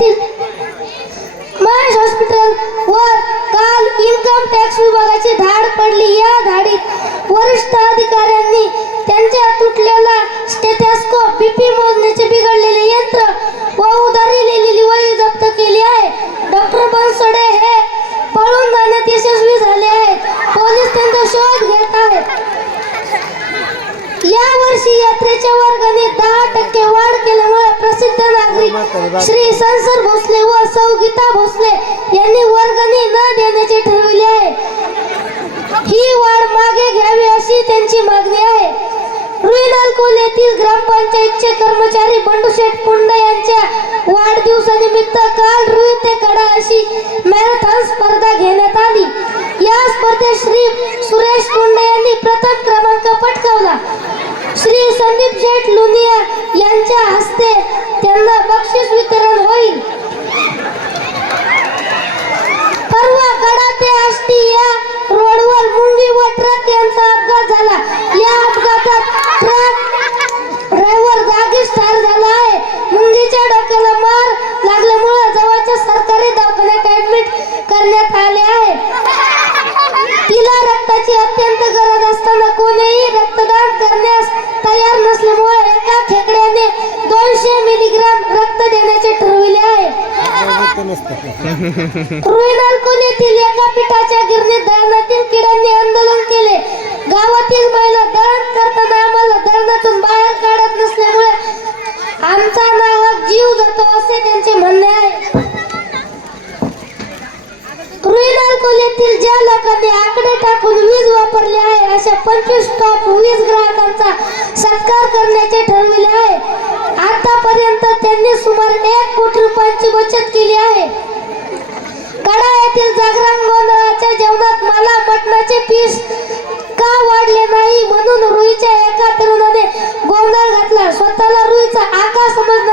येथील महेश हॉस्पिटल वर काल इन्कम टॅक्स विभागाची धाड पडली. या धाडीत वरिष्ठ अधिकाऱ्यांनी त्यांच्या तुटलेला स्टेथोस्कोप, बीपी मोजण्याचे बिघडलेले यंत्र व उधारी लिहिलेली वही जप्त केली आहे. डॉक्टर बनसोडे हे पळून जाण्यात यशस्वी झाले आहेत. पोलीस त्यांचा शोध घेत आहेत. या वर्षी यात्रेच्या वर्गणीत 10% वाढ केल्यामुळे प्रसिद्ध नागरिक श्री संसर भोसले व सौ गीता भोसले यांनी वर्गणी न देण्याचे ठरविले आहे. ही वाढ मागे घ्यावी अशी त्यांची मागणी आहे. रुईनालकोल येथील ग्रामपंचायतचे कर्मचारी बंडूशेठ पुंड यांच्या वाढदिवसानिमित्त काल रुई ते कडा अशी मॅरेथॉन स्पर्धा घेण्यात आली. या स्पर्धेत श्री सुरेश पुंड यांनी प्रथम क्रमांक पटकावला. श्री संदीप शेठ लुनिया यांच्या हस्ते त्यांना बक्षीस वितरण होईल. परवा कडा ते आष्टी या रोडवर मुंगी व ट्रक यांचा अपघात झाला. या अपघातात ट्रक ड्रायव्हर जागीच ठार झाला आहे. मुंगीच्या डोक्याला मार लागल्यामुळे जवळच्या सरकारी दवाखान्यात ऍडमिट करण्यात आले आहे. तिला रक्ताची अत्यंत गरज असताना कोणीही रक्तदान करण्यास तयार नसल्यामुळे एका खेकड्याने 200 मिलीग्राम रक्त देण्याचे ठरविले आहे. रुईनालकोल येथील एका पिठाच्या गिरणीत दळणातील किड्यांनी आंदोलन केले. गावातील महिला दळण करताना आम्हाला दळणातून बाहेर काढत नसल्यामुळे आमचा नाहक जीव जातो असे त्यांचे म्हणणे आहे. रुईनालकोल येथील ज्या लोकांनी आकडे टाकून वीज वापरली आहे अशा 25 टॉप वीज ग्राहकांचा सत्कार करण्याचे ठरविले आहे. आतापर्यंत त्यांनी सुमारे 1 कोटी रुपयांची बचत केली आहे. कडा येथील जागरण गोंधळाच्या जेवणात मला मटणाचे पीस का वाढले नाही म्हणून रुईच्या एका तरुणाने गोंधळ घातला. स्वतःला रुईचा आकार समजणे